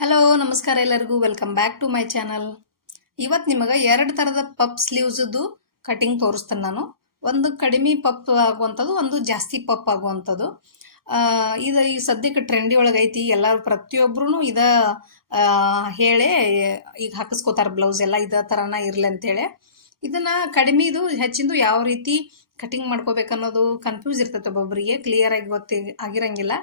Hello ನಮಸ್ಕಾರ ಎಲ್ಲರಿಗೂ. Welcome back to my channel ಇವತ್ತು ನಿಮಗೆ ಎರಡು ಥರದ ಪಪ್ ಸ್ಲೀವ್ಸದ್ದು ಕಟಿಂಗ್ ತೋರಿಸ್ತೇನೆ ನಾನು. ಒಂದು ಕಡಿಮೆ ಪಪ್ ಆಗುವಂಥದ್ದು, ಒಂದು ಜಾಸ್ತಿ ಪಪ್ ಆಗುವಂಥದ್ದು. ಇದು ಈ ಸದ್ಯಕ್ಕೆ ಟ್ರೆಂಡಿ ಒಳಗೈತಿ. ಎಲ್ಲರೂ ಪ್ರತಿಯೊಬ್ಬರೂ ಇದ ಹೇಳಿ, ಈಗ ಹಾಕಿಸ್ಕೋತಾರೆ ಬ್ಲೌಸ್ ಎಲ್ಲ ಇದೇ ಥರನ ಇರಲಿ ಅಂತೇಳಿ. ಇದನ್ನ ಕಡಿಮೆದು ಹೆಚ್ಚಿಂದು ಯಾವ ರೀತಿ ಕಟಿಂಗ್ ಮಾಡ್ಕೋಬೇಕನ್ನೋದು ಕನ್ಫ್ಯೂಸ್ ಇರ್ತೈತೆ ಒಬ್ಬೊಬ್ಬರಿಗೆ ಕ್ಲಿಯರ್ ಆಗಿ ಗೊತ್ತಿ ಆಗಿರಂಗಿಲ್ಲ.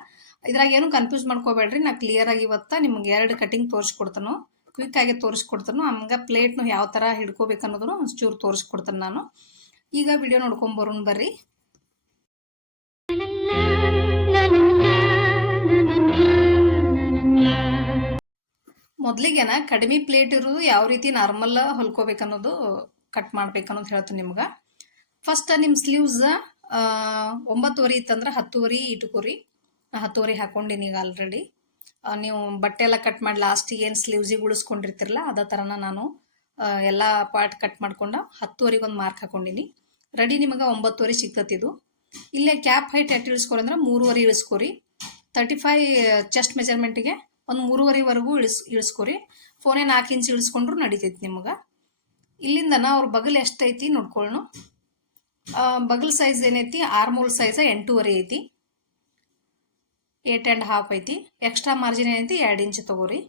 ಇದ್ರಾಗ ಏನು ಕನ್ಫ್ಯೂಸ್ ಮಾಡ್ಕೋಬೇಡ್ರಿ. ನಾ ಕ್ಲಿಯರ್ ಆಗಿ ಇವತ್ತ ನಿಮ್ಗೆ ಎರಡು ಕಟಿಂಗ್ ತೋರಿಸ್ಕೊಡ್ತಾನು. ಕ್ವಿಕ್ ಆಗಿ ತೋರಿಸ್ಕೊಡ್ತಾನು. ಹಂಗೆ ಪ್ಲೇಟ್ನು ಯಾವ ಥರ ಹಿಡ್ಕೋಬೇಕು ಅನ್ನೋದನ್ನು ಒಂಚೂರು ತೋರಿಸ್ಕೊಡ್ತಾನೆ ನಾನು. ಈಗ ವಿಡಿಯೋ ನೋಡ್ಕೊಂಬರೋಣ ಬರ್ರಿ. ಮೊದಲಿಗೆನ ಕಡಿಮೆ ಪ್ಲೇಟ್ ಇರೋದು ಯಾವ ರೀತಿ ನಾರ್ಮಲ್ ಹೊಲ್ಕೋಬೇಕನ್ನೋದು ಕಟ್ ಮಾಡ್ಬೇಕನ್ನೋದು ಹೇಳ್ತೀನಿ ನಿಮ್ಗೆ. ಫಸ್ಟ್ ನಿಮ್ಮ ಸ್ಲೀವ್ಸ್ ಒಂಬತ್ತುವರಿ ಇತ್ತಂದ್ರೆ ಹತ್ತುವರಿ ಇಟ್ಕೋರಿ. ಹತ್ತುವರೆ ಹಾಕೊಂಡಿನಿ ಈಗ ಆಲ್ರೆಡಿ ನೀವು ಬಟ್ಟೆ ಎಲ್ಲ ಕಟ್ ಮಾಡಿ ಲಾಸ್ಟಿಗೆ ಏನು ಸ್ಲೀವ್ಸಿಗೆ ಉಳಿಸ್ಕೊಂಡಿರ್ತಿರಲ್ಲ, ಅದೇ ಥರನ ನಾನು ಎಲ್ಲ ಪಾರ್ಟ್ ಕಟ್ ಮಾಡ್ಕೊಂಡು ಹತ್ತುವರೆಗೆ ಒಂದು ಮಾರ್ಕ್ ಹಾಕೊಂಡಿನಿ. ರೆಡಿ ನಿಮಗೆ ಒಂಬತ್ತುವರೆ ಸಿಗ್ತತಿದು ಇಲ್ಲೇ ಕ್ಯಾಪ್ ಹೈಟ್ ಎಟ್ ಇಳಿಸ್ಕೊರಿ ಅಂದ್ರೆ ಮೂರುವರೆ ಇಳಿಸ್ಕೊರಿ. ತರ್ಟಿ ಫೈವ್ ಚೆಸ್ಟ್ ಮೆಜರ್ಮೆಂಟಿಗೆ ಒಂದು ಮೂರುವರೆವರೆಗೂ ಇಳಿಸ್, ಇಳಿಸ್ಕೊರಿ. ಫೋನೇ ನಾಲ್ಕು ಇಂಚ್ ಇಳಿಸ್ಕೊಂಡ್ರು ನಡೀತೈತಿ ನಿಮಗೆ. ಇಲ್ಲಿಂದನ ಅವ್ರ ಬಗಲ್ ಎಷ್ಟೈತಿ ನೋಡ್ಕೊಳ್ಳೋಣ ಬಗಲ್ ಸೈಜ್ ಏನೈತಿ? ಆರ್ಮೋಲ್ ಸೈಜ್ ಎಂಟೂವರೆ ಐತಿ. ಏಟ್ ಆ್ಯಂಡ್ ಹಾಫ್ ಐತಿ. ಎಕ್ಸ್ಟ್ರಾ ಮಾರ್ಜಿನ್ ಏನೈತಿ? ಎರಡು ಇಂಚ್ ತಗೋರಿ.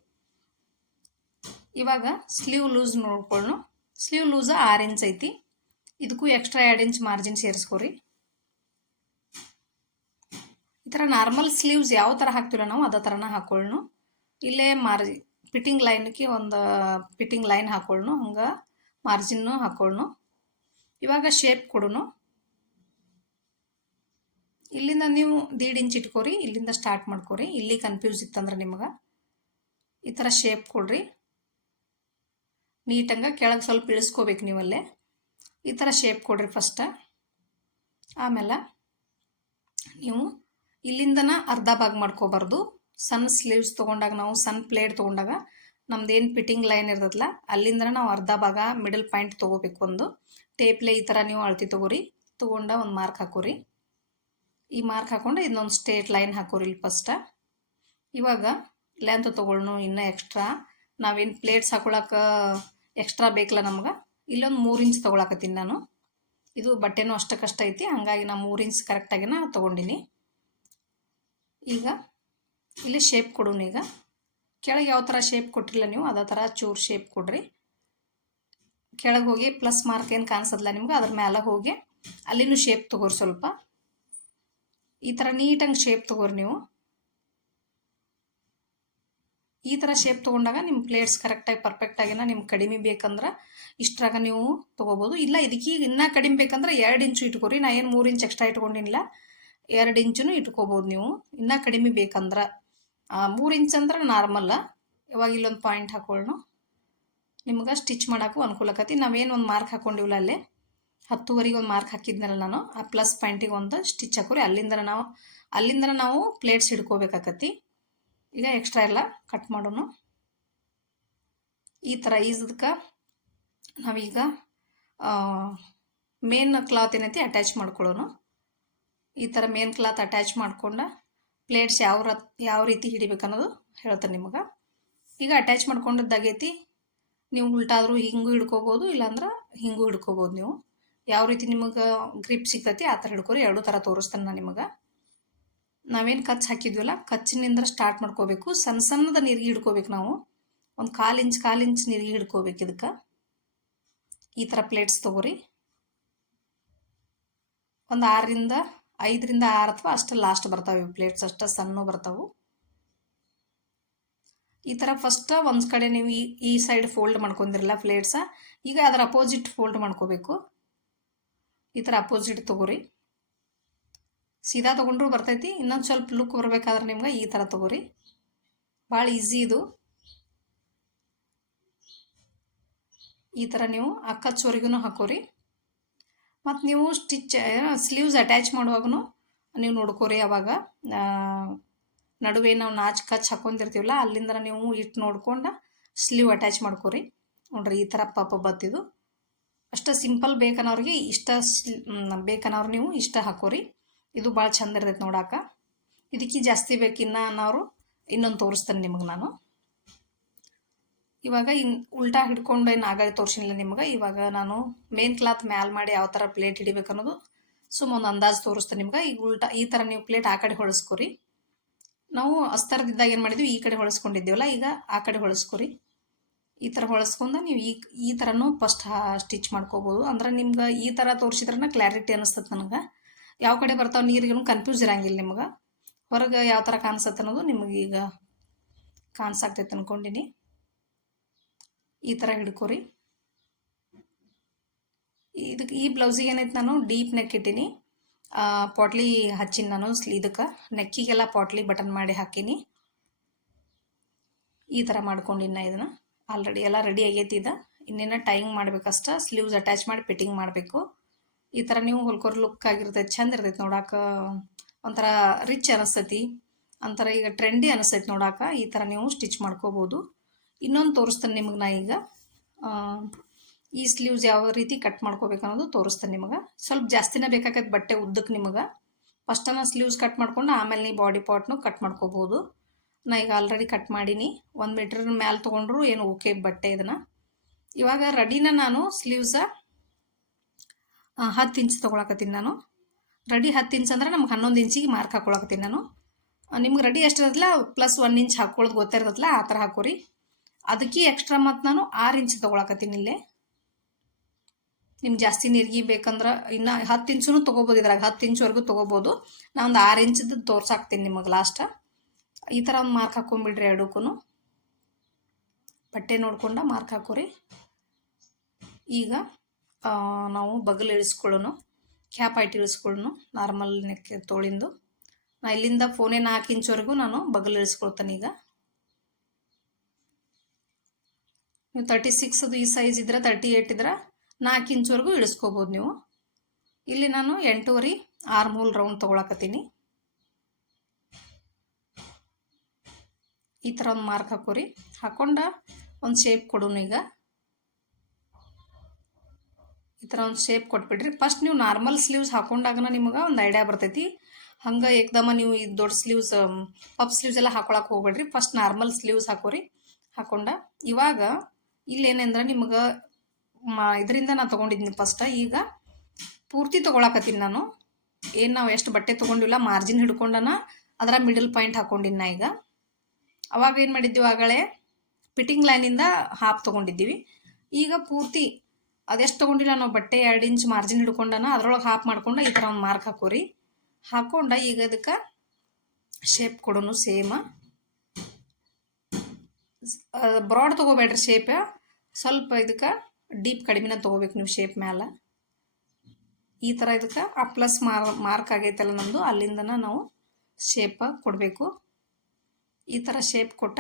ಇವಾಗ ಸ್ಲೀವ್ ಲೂಸ್ ನೋಡ್ಕೊಳ್ಳೋಣ ಸ್ಲೀವ್ ಲೂಸ ಆರು ಇಂಚ್ ಐತಿ. ಇದಕ್ಕೂ ಎಕ್ಸ್ಟ್ರಾ ಎರಡು ಇಂಚ್ ಮಾರ್ಜಿನ್ ಸೇರಿಸ್ಕೊರಿ. ಈ ಥರ ನಾರ್ಮಲ್ ಸ್ಲೀವ್ಸ್ ಯಾವ ಥರ ಹಾಕ್ತೀವಲ್ಲ ನಾವು, ಅದೇ ಥರನ ಹಾಕೊಳ್ಳು ಇಲ್ಲೇ ಮಾರ್ಜಿ ಫಿಟ್ಟಿಂಗ್ ಲೈನ್ಗೆ ಒಂದು ಫಿಟ್ಟಿಂಗ್ ಲೈನ್ ಹಾಕೊಳ್ಳು ಹಂಗೆ ಮಾರ್ಜಿನ್ನು ಹಾಕೊಳ್ಳು ಇವಾಗ ಶೇಪ್ ಕೊಡೋಣ ಇಲ್ಲಿಂದ ನೀವು ದೀಡ್ ಇಂಚ್ ಇಟ್ಕೋರಿ, ಇಲ್ಲಿಂದ ಸ್ಟಾರ್ಟ್ ಮಾಡ್ಕೊರಿ. ಇಲ್ಲಿ ಕನ್ಫ್ಯೂಸ್ ಇತ್ತಂದ್ರೆ ನಿಮಗೆ ಈ ಥರ ಶೇಪ್ ಕೊಡ್ರಿ. ನೀಟಂಗೆ ಕೆಳಗೆ ಸ್ವಲ್ಪ ಇಳಿಸ್ಕೋಬೇಕು ನೀವಲ್ಲೇ. ಈ ಥರ ಶೇಪ್ ಕೊಡ್ರಿ ಫಸ್ಟ ಆಮೇಲೆ ನೀವು ಇಲ್ಲಿಂದನ ಅರ್ಧ ಭಾಗ ಮಾಡ್ಕೋಬಾರ್ದು. ಸನ್ ಸ್ಲೀವ್ಸ್ ತೊಗೊಂಡಾಗ ನಾವು ಸನ್ ಪ್ಲೇಟ್ ತೊಗೊಂಡಾಗ ನಮ್ದೇನು ಫಿಟ್ಟಿಂಗ್ ಲೈನ್ ಇರ್ತದಲ್ಲ ಅಲ್ಲಿಂದ ನಾವು ಅರ್ಧ ಭಾಗ ಮಿಡಲ್ ಪಾಯಿಂಟ್ ತೊಗೋಬೇಕು ಒಂದು. ಟೇಪ್ಲೆ ಈ ಥರ ನೀವು ಅಳತಿ ತೊಗೋರಿ. ತೊಗೊಂಡ ಒಂದು ಮಾರ್ಕ್ ಹಾಕೋರಿ. ಈ ಮಾರ್ಕ್ ಹಾಕೊಂಡು ಇನ್ನೊಂದು ಸ್ಟೇಟ್ ಲೈನ್ ಹಾಕೋರಿ ಇಲ್ಲಿ ಫಸ್ಟ ಇವಾಗ ಲೆಂತ್ ತೊಗೊಳ್ನು ಇನ್ನೂ ಎಕ್ಸ್ಟ್ರಾ ನಾವೇನು ಪ್ಲೇಟ್ಸ್ ಹಾಕೊಳಕ್ಕೆ ಎಕ್ಸ್ಟ್ರಾ ಬೇಕಲ್ಲ ನಮ್ಗೆ? ಇಲ್ಲೊಂದು ಮೂರು ಇಂಚ್ ತೊಗೊಳಕತ್ತೀನಿ ನಾನು. ಇದು ಬಟ್ಟೆನೂ ಅಷ್ಟಕ್ಕಷ್ಟ ಐತಿ, ಹಂಗಾಗಿ ನಾನು ಮೂರು ಇಂಚ್ ಕರೆಕ್ಟಾಗಿ ನಾನು ತೊಗೊಂಡಿನಿ. ಈಗ ಇಲ್ಲಿ ಶೇಪ್ ಕೊಡೋಣ ಈಗ. ಕೆಳಗೆ ಯಾವ ಥರ ಶೇಪ್ ಕೊಟ್ಟಿಲ್ಲ ನೀವು, ಅದೇ ಥರ ಚೂರು ಶೇಪ್ ಕೊಡ್ರಿ. ಕೆಳಗೆ ಹೋಗಿ ಪ್ಲಸ್ ಮಾರ್ಕ್ ಏನು ಕಾಣಿಸೋದಿಲ್ಲ ನಿಮ್ಗೆ, ಅದ್ರ ಮೇಲೆ ಹೋಗಿ ಅಲ್ಲಿನೂ ಶೇಪ್ ತೊಗೊರಿ ಸ್ವಲ್ಪ. ಈ ಥರ ನೀಟಾಗಿ ಶೇಪ್ ತಗೋರಿ ನೀವು. ಈ ಥರ ಶೇಪ್ ತೊಗೊಂಡಾಗ ನಿಮ್ಮ ಪ್ಲೇಟ್ಸ್ ಕರೆಕ್ಟಾಗಿ ಪರ್ಫೆಕ್ಟಾಗಿನ ನಿಮ್ಗೆ ಕಡಿಮೆ ಬೇಕಂದ್ರೆ ಇಷ್ಟರಾಗ ನೀವು ತೊಗೋಬೋದು. ಇಲ್ಲ ಇದಕ್ಕೆ ಇನ್ನೂ ಕಡಿಮೆ ಬೇಕಂದ್ರೆ ಎರಡು ಇಂಚು ಇಟ್ಕೋರಿ. ನಾ ಏನು ಮೂರು ಇಂಚ್ ಎಕ್ಸ್ಟ್ರಾ ಇಟ್ಕೊಂಡಿಲ್ಲ ಎರಡು ಇಂಚು ಇಟ್ಕೋಬೋದು ನೀವು. ಇನ್ನೂ ಕಡಿಮೆ ಬೇಕಂದ್ರೆ. ಮೂರು ಇಂಚ್ ಅಂದ್ರೆ ನಾರ್ಮಲ್ಲ ಇವಾಗ ಇಲ್ಲೊಂದು ಪಾಯಿಂಟ್ ಹಾಕೊಳ್ಳೋಣ ನಿಮ್ಗೆ ಸ್ಟಿಚ್ ಮಾಡೋಕ್ಕೂ ಅನುಕೂಲ ಆಕತಿ. ನಾವೇನು ಒಂದು ಮಾರ್ಕ್ ಹಾಕೊಂಡಿವಲ್ಲ ಅಲ್ಲೇ. ಹತ್ತುವರೆಗೆ ಒಂದು ಮಾರ್ಕ್ ಹಾಕಿದ್ನಲ್ಲ ನಾನು, ಆ ಪ್ಲಸ್ ಪಾಯಿಂಟಿಗೆ ಒಂದು ಸ್ಟಿಚ್ ಹಾಕೋರಿ. ಅಲ್ಲಿಂದ ನಾವು ಅಲ್ಲಿಂದ ನಾವು ಪ್ಲೇಟ್ಸ್ ಹಿಡ್ಕೋಬೇಕಾಕತಿ ಈಗ ಎಕ್ಸ್ಟ್ರಾ ಎಲ್ಲ ಕಟ್ ಮಾಡೋಣ ಈ ಥರ ಈಸದಕ್ಕೆ ನಾವೀಗ ಮೇನ್ ಕ್ಲಾತ್ ಏನೈತಿ ಅಟ್ಯಾಚ್ ಮಾಡ್ಕೊಳ್ಳೋಣ ಈ ಥರ ಮೇನ್ ಕ್ಲಾತ್ ಅಟ್ಯಾಚ್ ಮಾಡ್ಕೊಂಡ ಪ್ಲೇಟ್ಸ್ ಯಾವ ಯಾವ ರೀತಿ ಹಿಡಿಬೇಕು ಅನ್ನೋದು ಹೇಳ್ತಾರೆ ನಿಮಗೆ. ಈಗ ಅಟ್ಯಾಚ್ ಮಾಡ್ಕೊಂಡದ್ದಾಗೈತಿ, ನೀವು ಉಲ್ಟಾದರೂ ಹಿಂಗೂ ಹಿಡ್ಕೋಬೋದು, ಇಲ್ಲಾಂದ್ರೆ ಹಿಂಗೂ ಹಿಡ್ಕೋಬೋದು ನೀವು. ಯಾವ ರೀತಿ ನಿಮಗೆ ಗ್ರಿಪ್ ಸಿಗ್ತೈತಿ, ಆ ಥರ ಹಿಡ್ಕೊರಿ. ಎರಡೂ ಥರ ತೋರಿಸ್ತಾನೆ ನಾನು ನಿಮಗೆ. ನಾವೇನು ಕಚ್ ಹಾಕಿದ್ವಲ್ಲ, ಕಚ್ಚಿನಿಂದ ಸ್ಟಾರ್ಟ್ ಮಾಡ್ಕೋಬೇಕು. ಸಣ್ಣ ಸಣ್ಣದ ನೀರಿಗೆ ಹಿಡ್ಕೋಬೇಕು ನಾವು. ಒಂದು ಕಾಲು ಇಂಚ್ ಕಾಲು ಇಂಚ್ ನೀರಿಗೆ ಹಿಡ್ಕೋಬೇಕು ಇದಕ್ಕೆ. ಈ ಥರ ಪ್ಲೇಟ್ಸ್ ತೊಗೋರಿ. ಒಂದು ಆರರಿಂದ, ಐದರಿಂದ ಆರು ಅಥವಾ ಅಷ್ಟು ಲಾಸ್ಟ್ ಬರ್ತಾವೆ ಪ್ಲೇಟ್ಸ್ ಅಷ್ಟು ಸಣ್ಣ ಬರ್ತಾವೆ. ಈ ಥರ ಫಸ್ಟ್ ಒಂದು ಕಡೆ ನೀವು ಈ ಈ ಸೈಡ್ ಫೋಲ್ಡ್ ಮಾಡ್ಕೊಂಡಿರಲ್ಲ ಪ್ಲೇಟ್ಸ ಈಗ ಅದರ ಅಪೋಸಿಟ್ ಫೋಲ್ಡ್ ಮಾಡ್ಕೋಬೇಕು. ಈ ಥರ ಅಪೋಸಿಟ್ ತೊಗೋರಿ. ಸೀದಾ ತೊಗೊಂಡ್ರು ಬರ್ತೈತಿ, ಇನ್ನೊಂದು ಸ್ವಲ್ಪ ಲುಕ್ ಬರಬೇಕಾದ್ರೆ ನಿಮ್ಗೆ ಈ ಥರ ತೊಗೋರಿ. ಭಾಳ ಈಸಿ ಇದು. ಈ ಥರ ನೀವು ಅಕ್ಕಚ್ಚೋರಿಗೂ ಹಾಕೋರಿ. ಮತ್ತು ನೀವು ಸ್ಟಿಚ್ ಸ್ಲೀವ್ಸ್ ಅಟ್ಯಾಚ್ ಮಾಡುವಾಗೂ ನೀವು ನೋಡ್ಕೋರಿ ಅವಾಗ. ನಡುವೆ ನಾವು ನಾಚ್ ಕಚ್ ಹಾಕೊಂಡಿರ್ತೀವಲ್ಲ ಅಲ್ಲಿಂದ ನೀವು ಇಟ್ಟು ನೋಡ್ಕೊಂಡು ಸ್ಲೀವ್ ಅಟ್ಯಾಚ್ ಮಾಡ್ಕೋರಿ. ನೋಡ್ರಿ ಈ ಥರ ಪಾಪ ಬತ್ತಿದು ಅಷ್ಟು ಸಿಂಪಲ್ ಬೇಕನ್ನೋರಿಗೆ ಇಷ್ಟ ಬೇಕನ್ನೋರು ನೀವು ಇಷ್ಟ ಹಾಕೋರಿ. ಇದು ಭಾಳ ಚಂದ ಇರ್ತೈತೆ ನೋಡಾಕ. ಇದಕ್ಕೆ ಜಾಸ್ತಿ ಬೇಕಿನ್ನ ಅನ್ನೋರು ಇನ್ನೊಂದು ತೋರಿಸ್ತೇನೆ ನಿಮಗೆ ನಾನು. ಇವಾಗ ಇನ್ ಉಲ್ಟಾ ಹಿಡ್ಕೊಂಡು ಏನು ಆಗಲಿ ತೋರಿಸಿಲ್ಲ ನಿಮ್ಗೆ. ಇವಾಗ ನಾನು ಮೇನ್ ಕ್ಲಾತ್ ಮ್ಯಾಲ್ ಮಾಡಿ ಯಾವ ಥರ ಪ್ಲೇಟ್ ಹಿಡಿಬೇಕು ಅನ್ನೋದು ಸುಮ್ಮ ಒಂದು ಅಂದಾಜು ತೋರಿಸ್ತೇನೆ ನಿಮ್ಗೆ. ಈಗ ಉಲ್ಟಾ ಈ ಥರ ನೀವು ಪ್ಲೇಟ್ ಆ ಕಡೆ ಹೊಳಸ್ಕೊರಿ. ನಾವು ಅಸ್ತರದಿದ್ದಾಗ ಏನು ಮಾಡಿದ್ವಿ? ಈ ಕಡೆ ಹೊಳಸ್ಕೊಂಡಿದ್ದೀವಲ್ಲ, ಈಗ ಆ ಕಡೆ ಹೊಳಸ್ಕೊರಿ. ಈ ಥರ ಹೊಳಸ್ಕೊಂಡು ನೀವು ಈ ಈ ಥರನೂ ಫಸ್ಟ್ ಸ್ಟಿಚ್ ಮಾಡ್ಕೋಬೋದು. ಅಂದ್ರೆ ನಿಮ್ಗೆ ಈ ಥರ ತೋರಿಸಿದ್ರನ ಕ್ಲಾರಿಟಿ ಅನಿಸ್ತದೆ ನನಗೆ. ಯಾವ ಕಡೆ ಬರ್ತಾವೆ ನೀರಿಗೂ ಕನ್ಫ್ಯೂಸ್ ಇರಂಗಿಲ್ಲ ನಿಮ್ಗೆ. ಹೊರಗೆ ಯಾವ ಥರ ಕಾಣಿಸತ್ತೆ ಅನ್ನೋದು ನಿಮಗೆ ಈಗ ಕಾಣಿಸಾಕ್ತೈತೆ ಅಂದ್ಕೊಂಡಿನಿ ಈ ಥರ ಹಿಡ್ಕೋರಿ. ಇದಕ್ಕೆ ಈ ಬ್ಲೌಸಿಗೆ ಏನೈತೆ ನಾನು ಡೀಪ್ ನೆಕ್ ಇಟ್ಟೀನಿ. ಪಾಟ್ಲಿ ಹಚ್ಚೀನಿ ನಾನು ಇದಕ್ಕೆ. ನೆಕ್ಕಿಗೆಲ್ಲ ಪಾಟ್ಲಿ ಬಟನ್ ಮಾಡಿ ಹಾಕೀನಿ. ಈ ಥರ ಮಾಡ್ಕೊಂಡಿನ ಇದನ್ನು. ಆಲ್ರೆಡಿ ಎಲ್ಲ ರೆಡಿ ಆಗೈತಿ ಇದು ಇನ್ನೇನು ಟೈಂಗ್ ಮಾಡ್ಬೇಕಷ್ಟ ಸ್ಲೀವ್ಸ್ ಅಟ್ಯಾಚ್ ಮಾಡಿ ಫಿಟ್ಟಿಂಗ್ ಮಾಡಬೇಕು. ಈ ಥರ ನೀವು ಹೊಲ್ಕೋರ್ ಲುಕ್ ಆಗಿರ್ತೈತೆ, ಚಂದ ಇರ್ತೈತೆ ನೋಡಕ್ಕೆ ಒಂಥರ ರಿಚ್ ಅನಿಸ್ತೈತಿ. ಒಂಥರ ಈಗ ಟ್ರೆಂಡಿ ಅನಿಸ್ತೈತೆ ನೋಡಕ್ಕೆ ಈ ಥರ ನೀವು ಸ್ಟಿಚ್ ಮಾಡ್ಕೋಬೋದು. ಇನ್ನೊಂದು ತೋರಿಸ್ತೇನೆ ನಿಮಗೆ ನಾ ಈಗ. ಈ ಸ್ಲೀವ್ಸ್ ಯಾವ ರೀತಿ ಕಟ್ ಮಾಡ್ಕೋಬೇಕು ಅನ್ನೋದು ತೋರಿಸ್ತೇನೆ ನಿಮಗೆ. ಸ್ವಲ್ಪ ಜಾಸ್ತಿನೇ ಬೇಕಾಗತ್ತೆ ಬಟ್ಟೆ ಉದ್ದಕ್ಕೆ ನಿಮಗೆ. ಫಸ್ಟನ್ನ ಸ್ಲೀವ್ಸ್ ಕಟ್ ಮಾಡ್ಕೊಂಡು ಆಮೇಲೆ ನೀವು ಬಾಡಿ ಪಾರ್ಟ್ನು ಕಟ್ ಮಾಡ್ಕೋಬೋದು. ನಾ ಈಗ ಆಲ್ರೆಡಿ ಕಟ್ ಮಾಡೀನಿ. ಒಂದು ಮೀಟ್ರ್ ಮ್ಯಾಲೆ ತೊಗೊಂಡ್ರು ಏನು ಓಕೆ ಬಟ್ಟೆ ಇದನ್ನು. ಇವಾಗ ರೆಡಿನ ನಾನು ಸ್ಲೀವ್ಸ ಹತ್ತು ಇಂಚ್ ತೊಗೊಳಕತ್ತೀನಿ ನಾನು. ರೆಡಿ ಹತ್ತು ಇಂಚ್ ಅಂದ್ರೆ ನಮ್ಗೆ ಹನ್ನೊಂದು ಇಂಚಿಗೆ ಮಾರ್ಕ್ ಹಾಕೊಳಕತ್ತೀನಿ ನಾನು. ನಿಮ್ಗೆ ರೆಡಿ ಎಷ್ಟಿರತ್ತಲ್ಲ ಪ್ಲಸ್ ಒನ್ ಇಂಚ್ ಹಾಕೊಳ್ಳೋದು ಗೊತ್ತಿರೋದಿಲ್ಲ ಆ ಥರ ಹಾಕೋರಿ. ಅದಕ್ಕೆ ಎಕ್ಸ್ಟ್ರಾ ಮತ್ತು ನಾನು ಆರು ಇಂಚ್ ತೊಗೊಳಕತ್ತೀನಿ ಇಲ್ಲೇ. ನಿಮ್ಗೆ ಜಾಸ್ತಿ ನೀರಿಗೆ ಬೇಕಂದ್ರೆ ಇನ್ನು ಹತ್ತು ಇಂಚೂ ತೊಗೋಬೋದು ಇದ್ರಾಗ. ಹತ್ತು ಇಂಚ್ವರೆಗೂ ತೊಗೋಬೋದು. ನಾನು ಒಂದು ಆರು ಇಂಚದ್ದು ತೋರ್ಸಾಕ್ತೀನಿ ನಿಮಗೆ ಲಾಸ್ಟ್ ಈ ಥರ ಒಂದು ಮಾರ್ಕ್ ಹಾಕೊಂಬಿಡ್ರಿ ಎರಡಕ್ಕೂ ಬಟ್ಟೆ ನೋಡ್ಕೊಂಡ ಮಾರ್ಕ್ ಹಾಕೋರಿ. ಈಗ ನಾವು ಬಗಲ್ ಇಳಿಸ್ಕೊಳ್ಳೋನು ಕ್ಯಾಪ್ ಹೈಟ್ ಇಳಿಸ್ಕೊಳ್ಳೋನು ನಾರ್ಮಲ್ ನೆಕ್ ತೋಳಿಂದು. ನಾ ಇಲ್ಲಿಂದ ಫೋನೇ ನಾಲ್ಕು ಇಂಚ್ವರೆಗೂ ನಾನು ಬಗಲ್ ಇಳಿಸ್ಕೊಳ್ತೇನೆ ಈಗ. ನೀವು ತರ್ಟಿ ಸಿಕ್ಸ್ ಅದು ಈ ಸೈಜ್ ಇದ್ರೆ ತರ್ಟಿ ಏಯ್ಟ್ ಇದ್ರೆ ನಾಲ್ಕು ಇಂಚ್ವರೆಗೂ ಇಳಿಸ್ಕೋಬೋದು ನೀವು. ಇಲ್ಲಿ ನಾನು ಎಂಟೂವರೆ ಆರು ಮೂಲ್ ರೌಂಡ್ ತೊಗೊಳಕತ್ತೀನಿ. ಈ ಥರ ಒಂದು ಮಾರ್ಕ್ ಹಾಕೋರಿ. ಹಾಕೊಂಡ ಒಂದು ಶೇಪ್ ಕೊಡೋನು ಈಗ. ಈ ಥರ ಒಂದು ಶೇಪ್ ಕೊಟ್ಬಿಡ್ರಿ. ಫಸ್ಟ್ ನೀವು ನಾರ್ಮಲ್ ಸ್ಲೀವ್ಸ್ ಹಾಕೊಂಡಾಗನ ನಿಮಗೆ ಒಂದು ಐಡಿಯಾ ಬರ್ತೈತಿ. ಹಂಗೆ ಏಕ್ದಮ ನೀವು ಈ ದೊಡ್ಡ ಸ್ಲೀವ್ಸ್ ಪಪ್ ಸ್ಲೀವ್ಸ್ ಎಲ್ಲ ಹಾಕೊಳಕ್ಕೆ ಹೋಗ್ಬೇಡ್ರಿ. ಫಸ್ಟ್ ನಾರ್ಮಲ್ ಸ್ಲೀವ್ಸ್ ಹಾಕೋರಿ. ಹಾಕೊಂಡ. ಇವಾಗ ಇಲ್ಲೇನಂದ್ರೆ ನಿಮಗೆ ಇದರಿಂದ ನಾನು ತೊಗೊಂಡಿದ್ದೀನಿ ಫಸ್ಟ್ ಈಗ ಪೂರ್ತಿ ತೊಗೊಳಕತ್ತೀನಿ ನಾನು. ಏನು ನಾವು ಎಷ್ಟು ಬಟ್ಟೆ ತೊಗೊಂಡಿಲ್ಲ ಮಾರ್ಜಿನ್ ಹಿಡ್ಕೊಂಡನ ಅದರ ಮಿಡಲ್ ಪಾಯಿಂಟ್ ಹಾಕೊಂಡಿನಿ ಈಗ. ಅವಾಗ ಏನು ಮಾಡಿದ್ದೀವಿ ಆಗಲೇ? ಫಿಟ್ಟಿಂಗ್ ಲೈನಿಂದ ಹಾಫ್ ತೊಗೊಂಡಿದ್ದೀವಿ. ಈಗ ಪೂರ್ತಿ ಅದೆಷ್ಟು ತೊಗೊಂಡಿಲ್ಲ ನಾವು, ಬಟ್ಟೆ ಎರಡು ಇಂಚ್ ಮಾರ್ಜಿನ್ ಹಿಡ್ಕೊಂಡನ ಅದ್ರೊಳಗೆ ಹಾಫ್ ಮಾಡ್ಕೊಂಡು ಈ ಥರ ಒಂದು ಮಾರ್ಕ್ ಹಾಕೋರಿ. ಹಾಕೊಂಡ ಈಗ ಅದಕ್ಕೆ ಶೇಪ್ ಕೊಡೋನು ಸೇಮ ಬ್ರಾಡ್ ತೊಗೋಬೇಡ್ರಿ ಶೇಪ್ ಸ್ವಲ್ಪ ಇದಕ್ಕೆ ಡೀಪ್ ಕಡಿಮೆನ ತೊಗೋಬೇಕು ನೀವು ಶೇಪ್ ಮ್ಯಾಲೆ. ಈ ಥರ ಇದಕ್ಕೆ ಆ ಪ್ಲಸ್ ಮಾರ್ ಮಾರ್ಕ್ ಆಗೈತಲ್ಲ ನಮ್ಮದು ಅಲ್ಲಿಂದನ ನಾವು ಶೇಪ ಕೊಡಬೇಕು. ಈ ಥರ ಶೇಪ್ ಕೊಟ್ಟ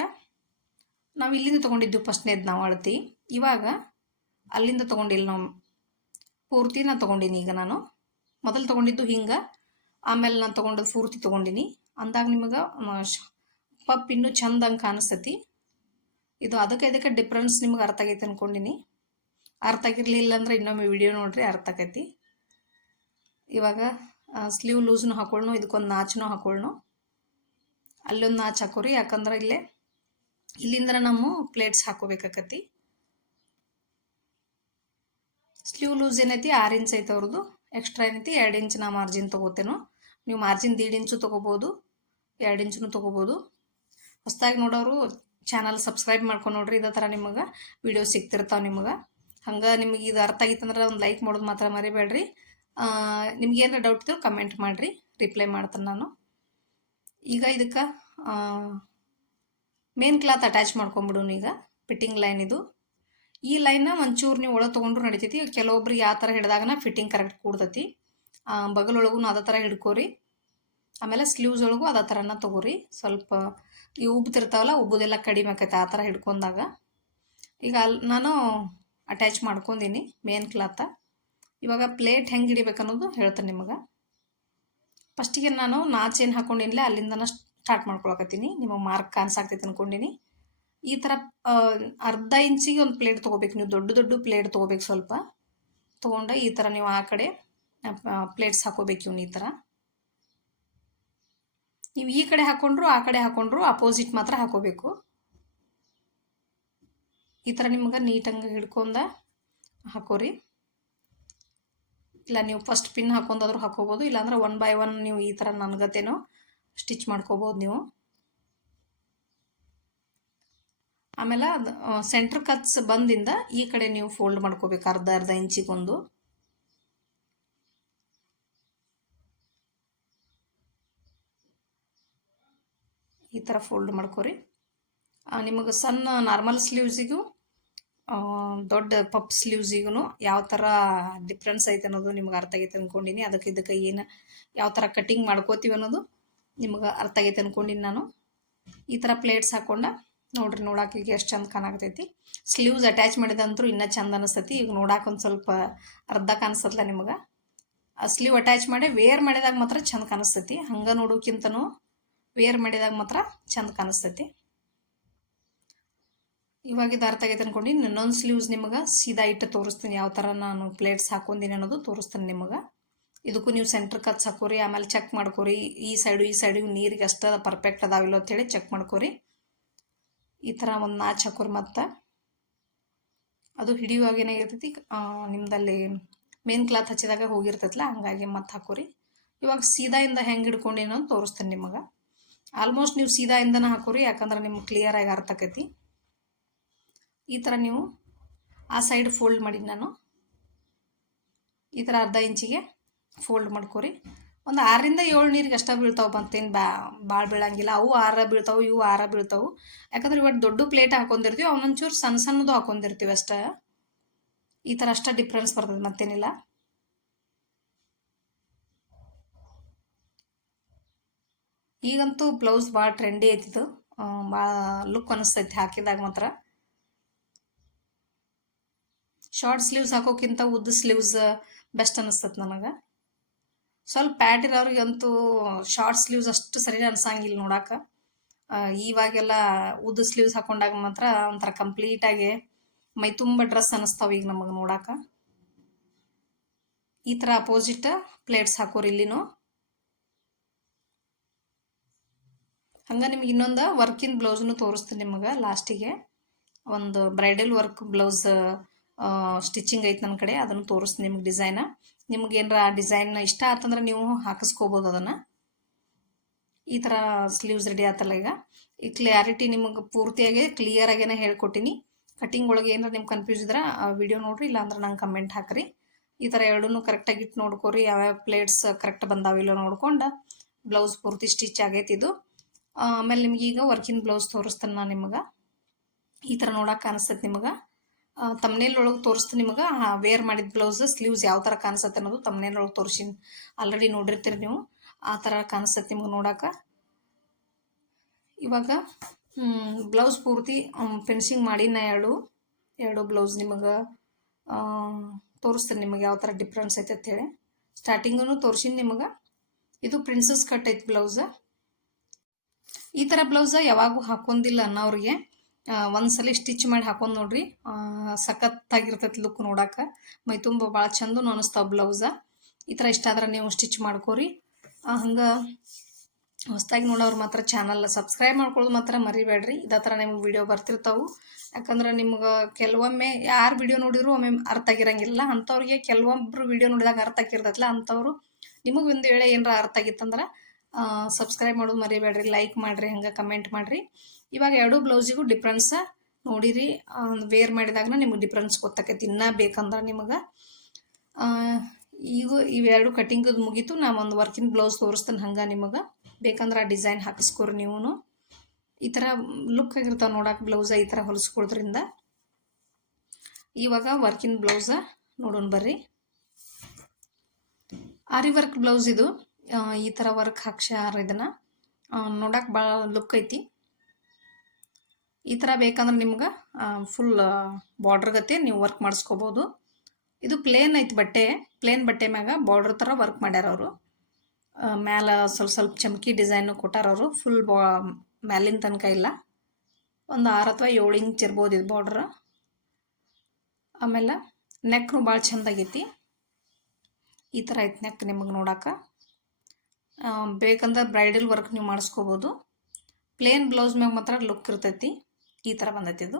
ನಾವು ಇಲ್ಲಿಂದ ತೊಗೊಂಡಿದ್ದು ಫಸ್ಟ್ನೇದು ನಾವು ಅಳತಿ. ಇವಾಗ ಅಲ್ಲಿಂದ ತೊಗೊಂಡಿಲ್ಲ ನಾವು ಪೂರ್ತಿ ನಾನು ತೊಗೊಂಡಿನಿ ಈಗ ನಾನು. ಮೊದಲು ತೊಗೊಂಡಿದ್ದು ಹಿಂಗೆ, ಆಮೇಲೆ ನಾನು ತೊಗೊಂಡದ್ದು ಪೂರ್ತಿ ತೊಗೊಂಡಿನಿ. ಅಂದಾಗ ನಿಮಗೆ ಪಪ್ ಇನ್ನೂ ಚಂದಂಗೆ ಕಾಣಿಸ್ತತಿ. ಇದು ಅದಕ್ಕೆ ಇದಕ್ಕೆ ಡಿಫ್ರೆನ್ಸ್ ನಿಮ್ಗೆ ಅರ್ಥ ಆಗೈತೆ ಅಂದ್ಕೊಂಡಿನಿ ಅರ್ಥ ಆಗಿರಲಿಲ್ಲ ಅಂದ್ರೆ ಇನ್ನೊಮ್ಮೆ ವಿಡಿಯೋ ನೋಡ್ರಿ ಅರ್ಥ ಆಗೈತಿ. ಇವಾಗ ಸ್ಲೀವ್ ಲೂಸ್ನು ಹಾಕೊಳ್ಳೋ ಇದಕ್ಕೊಂದು ನಾಚನೂ ಹಾಕೊಳ್ಳು ಅಲ್ಲೊಂದು ನಾಚ್ ಹಾಕೋರಿ, ಯಾಕಂದ್ರೆ ಇಲ್ಲೇ ಇಲ್ಲಿಂದ ನಮ್ಮ ಪ್ಲೇಟ್ಸ್ ಹಾಕೋಬೇಕಾಕತಿ. ಸ್ಲೀವ್ ಲೂಸ್ ಏನೈತಿ? ಆರು ಇಂಚ್ ಐತೆ ಅವ್ರದ್ದು ಎಕ್ಸ್ಟ್ರಾ ಏನೈತಿ? ಎರಡು ಇಂಚ್ ನಾ ಮಾರ್ಜಿನ್ ತೊಗೋತೇನೋ. ನೀವು ಮಾರ್ಜಿನ್ ದೀಡ್ ಇಂಚು ತೊಗೋಬೋದು, ಎರಡು ಇಂಚು ತೊಗೋಬೋದು. ಹೊಸ್ದಾಗಿ ನೋಡೋರು ಚಾನಲ್ ಸಬ್ಸ್ಕ್ರೈಬ್ ಮಾಡ್ಕೊಂಡು ನೋಡ್ರಿ, ಇದೇ ಥರ ನಿಮಗೆ ವಿಡಿಯೋ ಸಿಗ್ತಿರ್ತಾವೆ ನಿಮಗೆ. ಹಂಗೆ ನಿಮಗೆ ಇದು ಅರ್ಥ ಆಗಿತ್ತಂದ್ರೆ ಒಂದು ಲೈಕ್ ಮಾಡೋದು ಮಾತ್ರ ಮರಿಬೇಡ್ರಿ. ನಿಮ್ಗೆ ಏನಾರ ಡೌಟ್ ಇದ್ರೆ ಕಮೆಂಟ್ ಮಾಡಿರಿ ರಿಪ್ಲೈ ಮಾಡ್ತೇನೆ ನಾನು. ಈಗ ಇದಕ್ಕೆ ಮೇನ್ ಕ್ಲಾತ್ ಅಟ್ಯಾಚ್ ಮಾಡ್ಕೊಂಬಿಡೋನು ಈಗ ಫಿಟ್ಟಿಂಗ್ ಲೈನ್ ಇದು. ಈ ಲೈನ್ನ ಒಂಚೂರು ನೀವು ಒಳಗೆ ತೊಗೊಂಡ್ರು ನಡಿತೈತಿ. ಕೆಲವೊಬ್ರಿಗೆ ಯಾವ ಥರ ಹಿಡಿದಾಗನ ಫಿಟ್ಟಿಂಗ್ ಕರೆಕ್ಟ್ ಕೂಡ್ತೈತಿ. ಬಗಲೊಳಗೂ ಅದೇ ಥರ ಹಿಡ್ಕೋರಿ. ಆಮೇಲೆ ಸ್ಲೀವ್ಸ್ ಒಳಗೂ ಅದೇ ಥರನ ತೊಗೋರಿ. ಸ್ವಲ್ಪ, ಈ ಉಬ್ತಿರ್ತಾವಲ್ಲ, ಉಬ್ಬುದೆಲ್ಲ ಕಡಿಮೆ ಆಕೈತೆ ಆ ಥರ ಹಿಡ್ಕೊಂಡಾಗ. ಈಗ ಅಲ್ಲಿ ನಾನು ಅಟ್ಯಾಚ್ ಮಾಡ್ಕೊಂಡೀನಿ ಮೇನ್ ಕ್ಲಾತ ಇವಾಗ ಪ್ಲೇಟ್ ಹೆಂಗೆ ಹಿಡಿಬೇಕು ಅನ್ನೋದು ಹೇಳ್ತೇನೆ ನಿಮಗೆ. ಫಸ್ಟಿಗೆ ನಾನು ನಾಚೇನು ಹಾಕೊಂಡಿನಿ ಅಲ್ಲಿಂದ ಸ್ಟಾರ್ಟ್ ಮಾಡ್ಕೊಳಕತ್ತೀನಿ. ನಿಮಗೆ ಮಾರ್ಕ್ ಕಾಣಿಸಾಗ್ತೈತೆ ಅನ್ಕೊಂಡಿನಿ. ಈ ಥರ ಅರ್ಧ ಇಂಚಿಗೆ ಒಂದು ಪ್ಲೇಟ್ ತೊಗೋಬೇಕು. ನೀವು ದೊಡ್ಡ ದೊಡ್ಡ ಪ್ಲೇಟ್ ತೊಗೋಬೇಕು ಸ್ವಲ್ಪ. ತೊಗೊಂಡು ಈ ಥರ ನೀವು ಆ ಕಡೆ ಪ್ಲೇಟ್ಸ್ ಹಾಕೋಬೇಕು ಇವ್ನು ಈ ಥರ ನೀವು ಈ ಕಡೆ ಹಾಕೊಂಡ್ರು, ಆ ಕಡೆ ಹಾಕೊಂಡ್ರು ಅಪೋಸಿಟ್ ಮಾತ್ರ ಹಾಕೋಬೇಕು. ಈ ಥರ ನಿಮ್ಗೆ ನೀಟಂಗೆ ಹಿಡ್ಕೊಂಡ ಹಾಕೋರಿ. ಇಲ್ಲ ನೀವು ಫಸ್ಟ್ ಪಿನ್ ಹಾಕೊಂಡಾದ್ರೂ ಹಾಕೋಬೋದು, ಇಲ್ಲಾಂದ್ರೆ ಒನ್ ಬೈ ಒನ್ ನೀವು ಈ ಥರ ನನಗತ್ತೇನೋ ಸ್ಟಿಚ್ ಮಾಡ್ಕೋಬೋದು ನೀವು. ಆಮೇಲೆ ಅದು ಸೆಂಟ್ರ್ ಕತ್ಸ್ ಬಂದಿಂದ ಈ ಕಡೆ ನೀವು ಫೋಲ್ಡ್ ಮಾಡ್ಕೋಬೇಕು, ಅರ್ಧ ಅರ್ಧ ಇಂಚಿಗೊಂದು. ಈ ಥರ ಫೋಲ್ಡ್ ಮಾಡ್ಕೋರಿ. ನಿಮಗೆ ಸಣ್ಣ ನಾರ್ಮಲ್ ಸ್ಲೀವ್ಸಿಗೂ ದೊಡ್ಡ ಪಪ್ ಸ್ಲೀವ್ಸಿಗೂ ಯಾವ ಥರ ಡಿಫ್ರೆನ್ಸ್ ಐತೆ ಅನ್ನೋದು ನಿಮ್ಗೆ ಅರ್ಥ ಆಗೈತೆ ಅಂದ್ಕೊಂಡಿನಿ ಅದಕ್ಕೆ ಇದಕ್ಕೆ ಏನು, ಯಾವ ಥರ ಕಟ್ಟಿಂಗ್ ಮಾಡ್ಕೋತೀವಿ ಅನ್ನೋದು ನಿಮ್ಗೆ ಅರ್ಥ ಆಗೈತೆ ಅಂದ್ಕೊಂಡಿನಿ ನಾನು. ಈ ಥರ ಪ್ಲೇಟ್ಸ್ ಹಾಕ್ಕೊಂಡು ನೋಡ್ರಿ ನೋಡೋಕೆ ಈಗ ಎಷ್ಟು ಚಂದ ಕಾಣಾಕತೈತಿ ಸ್ಲೀವ್ಸ್ ಅಟ್ಯಾಚ್ ಮಾಡಿದಂತರೂ ಇನ್ನೂ ಚಂದ ಅನಿಸ್ತೈತಿ. ಈಗ ನೋಡಕ್ಕೆ ಒಂದು ಸ್ವಲ್ಪ ಅರ್ಧ ಕಾಣಿಸ್ತಲ್ಲ ನಿಮ್ಗೆ. ಆ ಸ್ಲೀವ್ ಅಟ್ಯಾಚ್ ಮಾಡಿ ವೇರ್ ಮಾಡಿದಾಗ ಮಾತ್ರ ಚಂದ ಕಾಣಿಸ್ತೈತಿ. ಹಂಗೆ ನೋಡೋಕ್ಕಿಂತನೂ ವೇರ್ ಮಾಡಿದಾಗ ಮಾತ್ರ ಚಂದ ಕಾಣಿಸ್ತೈತಿ. ಇವಾಗ ಇದು ಅರ್ಥ ಆಗೈತೆ ಅನ್ಕೊಂಡು ಇನ್ನೊಂದು ಸ್ಲೀವ್ಸ್ ನಿಮಗೆ ಸೀದಾ ಇಟ್ಟು ತೋರಿಸ್ತೀನಿ ಯಾವ ಥರ ನಾನು ಪ್ಲೇಟ್ಸ್ ಹಾಕೊಂಡಿನಿ ಅನ್ನೋದು ತೋರಿಸ್ತೀನಿ ನಿಮಗೆ. ಇದಕ್ಕೂ ನೀವು ಸೆಂಟ್ರ್ ಕತ್ ಹಾಕೋರಿ ಆಮೇಲೆ ಚೆಕ್ ಮಾಡ್ಕೋರಿ, ಈ ಸೈಡು ಈ ಸೈಡಿಗೆ ನೀರಿಗೆ ಅಷ್ಟ ಪರ್ಫೆಕ್ಟ್ ಅದಾವಿಲ್ಲ ಅಂತೇಳಿ ಚೆಕ್ ಮಾಡ್ಕೋರಿ. ಈ ಥರ ಒಂದು ನಾಚ್ ಹಾಕೋರಿ ಮತ್ತು. ಅದು ಹಿಡಿಯುವಾಗ ಏನಾಗಿರ್ತೈತಿ ನಿಮ್ದಲ್ಲಿ ಮೇನ್ ಕ್ಲಾತ್ ಹಚ್ಚಿದಾಗ ಹೋಗಿರ್ತೈತಲ್ಲ ಹಂಗಾಗಿ ಮತ್ತೆ ಹಾಕೋರಿ. ಇವಾಗ ಸೀದಾಯಿಂದ ಹೆಂಗೆ ಹಿಡ್ಕೊಂಡೇನೋ ಅಂತ ತೋರಿಸ್ತೇನೆ ನಿಮಗೆ. ಆಲ್ಮೋಸ್ಟ್ ನೀವು ಸೀದಾಯಿಂದನೇ ಹಾಕೋರಿ, ಯಾಕಂದ್ರೆ ನಿಮ್ಗೆ ಕ್ಲಿಯರಾಗಿ ಅರ್ಥ ಆಕೈತಿ ಈ ಥರ ನೀವು ಆ ಸೈಡ್ ಫೋಲ್ಡ್ ಮಾಡಿ ನಾನು. ಈ ಥರ ಅರ್ಧ ಇಂಚಿಗೆ ಫೋಲ್ಡ್ ಮಾಡ್ಕೊರಿ. ಒಂದು ಆರರಿಂದ ಏಳು ನೀರಿಗೆ ಅಷ್ಟೇ ಬೀಳ್ತಾವೆ ಮತ್ತೇನು ಬಾ ಭಾಳ ಬೀಳಂಗಿಲ್ಲ. ಅವು ಆರ ಬೀಳ್ತಾವೆ, ಇವು ಆರ ಬೀಳ್ತಾವೆ. ಯಾಕಂದ್ರೆ ಇವತ್ತು ದೊಡ್ಡ ಪ್ಲೇಟ್ ಹಾಕೊಂಡಿರ್ತೀವಿ, ಅವನೊಂಚೂರು ಸಣ್ಣ ಸಣ್ಣದು ಹಾಕೊಂಡಿರ್ತೀವಿ ಅಷ್ಟೇ. ಈ ಥರ ಅಷ್ಟೇ ಡಿಫ್ರೆನ್ಸ್ ಬರ್ತದೆ, ಮತ್ತೇನಿಲ್ಲ. ಈಗಂತೂ ಬ್ಲೌಸ್ ಭಾಳ ಟ್ರೆಂಡಿ ಐತಿದು ಭಾಳ ಲುಕ್ ಅನಿಸ್ತೈತಿ ಹಾಕಿದಾಗ ಮಾತ್ರ. ಶಾರ್ಟ್ ಸ್ಲೀವ್ಸ್ ಹಾಕೋಕ್ಕಿಂತ ಉದ್ದ ಸ್ಲೀವ್ಸ್ ಬೆಸ್ಟ್ ಅನ್ನಿಸ್ತದೆ ನನಗೆ ಸ್ವಲ್ಪ ಪ್ಯಾಟ್ ಇರೋರಿಗಂತೂ ಶಾರ್ಟ್ ಸ್ಲೀವ್ಸ್ ಅಷ್ಟು ಸರಿ ಅನ್ಸಂಗಿಲ್ಲ ನೋಡಕ್ಕೆ ಇವಾಗೆಲ್ಲ ಉದ್ದ ಸ್ಲೀವ್ಸ್ ಹಾಕೊಂಡಾಗ ಮಾತ್ರ ಒಂಥರ ಕಂಪ್ಲೀಟಾಗಿ ಮೈ ತುಂಬ ಡ್ರೆಸ್ ಅನ್ನಿಸ್ತಾವೆ ಈಗ ನಮಗೆ ನೋಡಕ್ಕೆ ಈ ಥರ ಅಪೋಸಿಟ್ ಪ್ಲೇಟ್ಸ್ ಹಾಕೋರಿ ಇಲ್ಲಿನೂ. ಹಂಗೆ ನಿಮ್ಗೆ ಇನ್ನೊಂದು ವರ್ಕಿನ ಬ್ಲೌಸ್ನು ತೋರಿಸ್ತೀನಿ ನಿಮಗೆ ಲಾಸ್ಟಿಗೆ ಒಂದು ಬ್ರೈಡಲ್ ವರ್ಕ್ ಬ್ಲೌಸ್ ಸ್ಟಿಚಿಂಗ್ ಐತೆ ನನ್ನ ಕಡೆ, ಅದನ್ನು ತೋರಿಸ್ತೀನಿ ನಿಮ್ಗೆ ಡಿಸೈನ ನಿಮ್ಗೆ ಏನಾರ ಡಿಸೈನ್ ಇಷ್ಟ ಆತಂದ್ರೆ ನೀವು ಹಾಕಿಸ್ಕೋಬೋದು ಅದನ್ನು. ಈ ಥರ ಸ್ಲೀವ್ಸ್ ರೆಡಿ ಆತಲ್ಲ ಈಗ. ಈ ಕ್ಲಿಯಾರಿಟಿ ನಿಮಗೆ ಪೂರ್ತಿಯಾಗಿ ಕ್ಲಿಯರ್ ಆಗೇನೆ ಹೇಳ್ಕೊಟ್ಟಿನಿ. ಕಟಿಂಗ್ ಒಳಗೆ ಏನಾರ ನಿಮ್ಗೆ ಕನ್ಫ್ಯೂಸ್ ಇದ್ರೆ ವಿಡಿಯೋ ನೋಡ್ರಿ, ಇಲ್ಲಾಂದ್ರೆ ನಂಗೆ ಕಮೆಂಟ್ ಹಾಕ್ರಿ. ಈ ಥರ ಎರಡೂ ಕರೆಕ್ಟಾಗಿ ಇಟ್ಟು ನೋಡ್ಕೊರಿ, ಯಾವ್ಯಾವ ಪ್ಲೇಟ್ಸ್ ಕರೆಕ್ಟ್ ಬಂದಾವಿಲ್ಲ ನೋಡ್ಕೊಂಡು ಬ್ಲೌಸ್ ಪೂರ್ತಿ ಸ್ಟಿಚ್ ಆಗೈತಿ ಇದು. ಆಮೇಲೆ ನಿಮ್ಗೆ ಈಗ ವರ್ಕಿಂಗ್ ಬ್ಲೌಸ್ ತೋರಿಸ್ತಾನೆ ನಾನು ನಿಮಗೆ. ಈ ಥರ ನೋಡೋಕೆ ಕಾಣಿಸ್ತೈತೆ ನಿಮಗೆ. ತಮ್ನೇಲ್ ಒಳಗೆ ತೋರಿಸ್ತೀನಿ ನಿಮಗೆ. ವೇರ್ ಮಾಡಿದ ಬ್ಲೌಸ್ ಸ್ಲೀವ್ಸ್ ಯಾವ ಥರ ಕಾಣಿಸುತ್ತೆ ಅನ್ನೋದು ತಮ್ನೇಲ್ ಒಳಗೆ ತೋರಿಸಿನಿ. ಆಲ್ರೆಡಿ ನೋಡಿರ್ತೀರಿ ನೀವು. ಆ ಥರ ಕಾಣಿಸತ್ತೆ ನಿಮ್ಗೆ ನೋಡೋಕೆ. ಇವಾಗ ಬ್ಲೌಸ್ ಪೂರ್ತಿ ಫಿನಿಶಿಂಗ್ ಮಾಡಿ ನಾ ಎರಡು ಎರಡು ಬ್ಲೌಸ್ ನಿಮಗೆ ತೋರಿಸ್ತೀನಿ ನಿಮಗೆ ಯಾವ ಥರ ಡಿಫ್ರೆನ್ಸ್ ಐತೆ ಅಂತೇಳಿ. ಸ್ಟಾರ್ಟಿಂಗೂ ತೋರಿಸಿನಿ ನಿಮಗೆ. ಇದು ಪ್ರಿನ್ಸಸ್ ಕಟ್ ಐತೆ ಬ್ಲೌಸ್ ಈ ಥರ ಬ್ಲೌಸ ಯಾವಾಗೂ ಹಾಕೊಂದಿಲ್ಲ ಅನ್ನೋರಿಗೆ ಒಂದ್ಸಲಿ ಸ್ಟಿಚ್ ಮಾಡಿ ಹಾಕೊಂಡು ನೋಡ್ರಿ. ಸಖತ್ತಾಗಿರ್ತೈತಿ ಲುಕ್ ನೋಡೋಕೆ. ಮೈ ತುಂಬ ಭಾಳ ಚಂದ ಅನಿಸ್ತಾವ ಬ್ಲೌಸ ಈ ಥರ ಇಷ್ಟ ಆದ್ರೆ ನೀವು ಸ್ಟಿಚ್ ಮಾಡ್ಕೋರಿ. ಹಂಗೆ ಹೊಸದಾಗಿ ನೋಡೋರು ಮಾತ್ರ ಚಾನಲ್ ಸಬ್ಸ್ಕ್ರೈಬ್ ಮಾಡ್ಕೊಳ್ಳೋದು ಮಾತ್ರ ಮರಿಬೇಡ್ರಿ. ಇದೇ ಥರ ನಿಮ್ಗೆ ವಿಡಿಯೋ ಬರ್ತಿರ್ತಾವು. ಯಾಕಂದ್ರೆ ನಿಮ್ಗೆ ಕೆಲವೊಮ್ಮೆ ಯಾರು ವಿಡಿಯೋ ನೋಡಿದ್ರು ಒಮ್ಮೆ ಅರ್ಥ ಆಗಿರಂಗಿಲ್ಲ. ಅಂಥವ್ರಿಗೆ ಕೆಲವೊಬ್ರು ವಿಡಿಯೋ ನೋಡಿದಾಗ ಅರ್ಥ ಆಗಿರ್ತೈತಲ್ಲ ಅಂಥವ್ರು ನಿಮಗೆ ಒಂದು ವೇಳೆ ಏನಾರ ಅರ್ಥ ಆಗಿತ್ತಂದ್ರೆ ಸಬ್ಸ್ಕ್ರೈಬ್ ಮಾಡೋದು ಮರಿಬೇಡ್ರಿ. ಲೈಕ್ ಮಾಡಿರಿ, ಹಂಗೆ ಕಮೆಂಟ್ ಮಾಡಿರಿ. ಇವಾಗ ಎರಡು ಬ್ಲೌಸಿಗೂ ಡಿಫ್ರೆನ್ಸ್ ನೋಡಿರಿ ವೇರ್ ಮಾಡಿದಾಗ ನಿಮಗೆ ಡಿಫ್ರೆನ್ಸ್ ಗೊತ್ತಾಕೈತಿ. ಇನ್ನೂ ಬೇಕಂದ್ರೆ ನಿಮಗೆ. ಈಗ ಇವೆರಡು ಕಟಿಂಗದು ಮುಗೀತು. ನಾನು ಒಂದು ವರ್ಕಿಂಗ್ ಬ್ಲೌಸ್ ತೋರಿಸ್ತೇನೆ ಹಂಗೆ ನಿಮಗೆ. ಬೇಕಂದ್ರೆ ಆ ಡಿಸೈನ್ ಹಾಕಿಸ್ಕೊರಿ ನೀವು ಈ ಥರ ಲುಕ್ ಆಗಿರ್ತಾವೆ ನೋಡಕ್ಕೆ ಬ್ಲೌಸ ಈ ಥರ ಹೊಲಿಸ್ಕೊಳೋದ್ರಿಂದ ಇವಾಗ ವರ್ಕಿಂಗ್ ಬ್ಲೌಸ ನೋಡೋಣ ಬರ್ರಿ. ಆರಿ ವರ್ಕ್ ಬ್ಲೌಸ್ ಇದು. ಈ ಥರ ವರ್ಕ್ ಹಾಕ್ಸ್ಯಾರ ಇದನ್ನು. ನೋಡಕ್ಕೆ ಭಾಳ ಲುಕ್ ಐತಿ. ಈ ಥರ ಬೇಕಂದ್ರೆ ನಿಮ್ಗೆ ಫುಲ್ ಬಾರ್ಡ್ರ್ ಗತಿ ನೀವು ವರ್ಕ್ ಮಾಡಿಸ್ಕೋಬೋದು. ಇದು ಪ್ಲೇನ್ ಐತಿ ಬಟ್ಟೆ ಪ್ಲೇನ್ ಬಟ್ಟೆ ಮ್ಯಾಗ ಬಾರ್ಡ್ರ್ ಥರ ವರ್ಕ್ ಮಾಡ್ಯಾರ ಅವರು. ಮ್ಯಾಲ ಸ್ವಲ್ಪ ಸ್ವಲ್ಪ ಚಮಕಿ ಡಿಸೈನು ಕೊಟ್ಟಾರ ಅವರು ಫುಲ್ ಬಾ, ಮ್ಯಾಲಿನ ತನಕ ಇಲ್ಲ. ಒಂದು ಆರು ಅಥವಾ ಏಳು ಇಂಚ್ ಇರ್ಬೋದು ಇದು ಬಾರ್ಡ್ರ್ ಆಮೇಲೆ ನೆಕ್ನು ಭಾಳ ಚೆಂದಾಗೈತಿ ಈ ಥರ ಐತೆ ನೆಕ್ ನಿಮಗೆ ನೋಡೋಕೆ. ಬೇಕಂದ್ರೆ ಬ್ರೈಡಲ್ ವರ್ಕ್ ನೀವು ಮಾಡಿಸ್ಕೋಬೋದು. ಪ್ಲೇನ್ ಬ್ಲೌಸ್ ಮ್ಯಾಗ ಮಾತ್ರ ಲುಕ್ ಇರ್ತೈತಿ. ಈ ಥರ ಬಂದೈತಿದು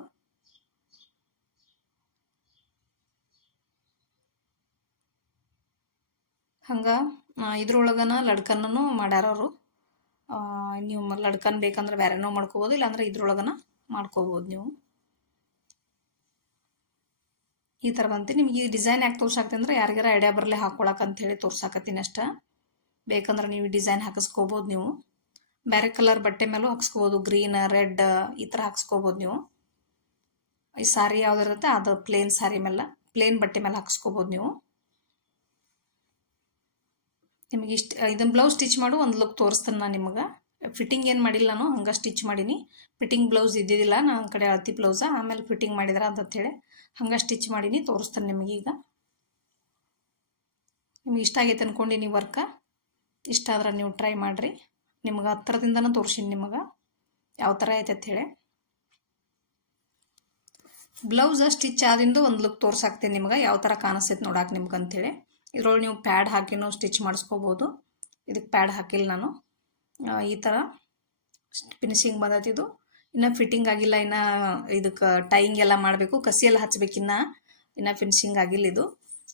ಹಂಗೆ ಇದ್ರೊಳಗನ ಲಡ್ಕನ್ನೂ ಮಾಡ್ಯಾರವರು ನೀವು ಲಡ್ಕನ್ ಬೇಕಂದ್ರೆ ಬೇರೆನೋ ಮಾಡ್ಕೋಬೋದು, ಇಲ್ಲಾಂದ್ರೆ ಇದ್ರೊಳಗನ ಮಾಡ್ಕೋಬೋದು ನೀವು. ಈ ಥರ ಬಂತು. ನಿಮ್ಗೆ ಈ ಡಿಸೈನ್ ಯಾಕೆ ತೋರ್ಸಾಕ್ತಿ ಅಂದ್ರೆ ಯಾರಿಗಾರ ಐಡಿಯಾ ಬರಲಿ ಹಾಕೊಳಕ್ಕೆ ಅಂತ ಹೇಳಿ ತೋರ್ಸಾಕತ್ತೀನಿ ಅಷ್ಟ. ಬೇಕಂದ್ರೆ ನೀವು ಡಿಸೈನ್ ಹಾಕಿಸ್ಕೋಬೋದು ನೀವು. ಬೇರೆ ಕಲರ್ ಬಟ್ಟೆ ಮೇಲೂ ಹಾಕ್ಸ್ಕೋಬೋದು. ಗ್ರೀನ್ ರೆಡ್ ಈ ಥರ ಹಾಕ್ಸ್ಕೋಬೋದು ನೀವು. ಈ ಸಾರಿ ಯಾವ್ದಿರುತ್ತೆ ಅದು ಪ್ಲೇನ್ ಸಾರಿ ಮೇಲೆ ಪ್ಲೇನ್ ಬಟ್ಟೆ ಮೇಲೆ ಹಾಕ್ಸ್ಕೋಬೋದು ನೀವು. ನಿಮಗೆ ಇಷ್ಟ ಇದನ್ನ ಬ್ಲೌಸ್ ಸ್ಟಿಚ್ ಮಾಡು, ಒಂದು ಲುಕ್ ತೋರಿಸ್ತೀನಿ ನಾನು ನಿಮಗೆ. ಫಿಟ್ಟಿಂಗ್ ಏನು ಮಾಡಿಲ್ಲ ನಾನು, ಹಂಗೆ ಸ್ಟಿಚ್ ಮಾಡೀನಿ. ಫಿಟ್ಟಿಂಗ್ ಬ್ಲೌಸ್ ಇದ್ದಿದ್ದಿಲ್ಲ ನನ್ನ ಕಡೆ ಅಳತಿ ಬ್ಲೌಸ ಆಮೇಲೆ ಫಿಟ್ಟಿಂಗ್ ಮಾಡಿದ್ರ ಅಂತೇಳಿ ಹಂಗೆ ಸ್ಟಿಚ್ ಮಾಡೀನಿ, ತೋರಿಸ್ತೀನಿ ನಿಮಗೆ ಈಗ. ನಿಮ್ಗೆ ಇಷ್ಟ ಆಗೈತೆ ಅನ್ಕೊಂಡಿನಿ ವರ್ಕ ಇಷ್ಟ ಆದ್ರೆ ನೀವು ಟ್ರೈ ಮಾಡಿರಿ. ನಿಮ್ಗೆ ಹತ್ರದಿಂದನೂ ತೋರಿಸೀನಿ ನಿಮಗೆ. ಯಾವ ಥರ ಐತೆ ಹೇಳಿ. ಬ್ಲೌಸ್ ಸ್ಟಿಚ್ ಆದಿಂದ ಒಂದು ಲುಕ್ ತೋರ್ಸಾಕ್ತೀನಿ ನಿಮ್ಗೆ. ಯಾವ ಥರ ಕಾಣಿಸ್ತೈತೆ ನೋಡಾಕ ನಿಮ್ಗೆ ಅಂಥೇಳಿ ಇದ್ರೊಳಗೆ ನೀವು ಪ್ಯಾಡ್ ಹಾಕಿನೂ ಸ್ಟಿಚ್ ಮಾಡಿಸ್ಕೋಬೋದು. ಇದಕ್ಕೆ ಪ್ಯಾಡ್ ಹಾಕಿಲ್ಲ ನಾನು. ಈ ಥರ ಫಿನಿಶಿಂಗ್ ಬಂದೈತಿ ಇದು. ಇನ್ನು ಫಿಟ್ಟಿಂಗ್ ಆಗಿಲ್ಲ, ಇನ್ನು ಇದಕ್ಕೆ ಟೈಯಿಂಗ್ ಎಲ್ಲ ಮಾಡಬೇಕು. ಕಸಿ ಎಲ್ಲ ಹಚ್ಬೇಕು ಇನ್ನು. ಇನ್ನು ಫಿನಿಶಿಂಗ್ ಆಗಿಲ್ಲ ಇದು.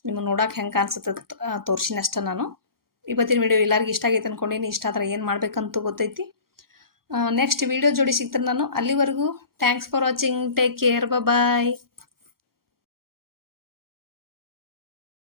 ನಿಮ್ಗೆ ನೋಡೋಕೆ ಹೆಂಗೆ ಕಾಣಿಸುತ್ತೆ ತೋರಿಸಿನಷ್ಟ ನಾನು. ಇವತ್ತಿನ ವಿಡಿಯೋ ಎಲ್ಲರಿಗೂ ಇಷ್ಟ ಆಗೈತೆ ಅನ್ಕೊಂಡಿನಿ. ಇಷ್ಟ ಆದ್ರೆ ಏನು ಮಾಡ್ಬೇಕಂತ ಗೊತ್ತೈತಿ. ನೆಕ್ಸ್ಟ್ ವಿಡಿಯೋ ಜೋಡಿ ಸಿಗ್ತೀನಿ ನಾನು. ಅಲ್ಲಿವರೆಗೂ thanks for watching take care bye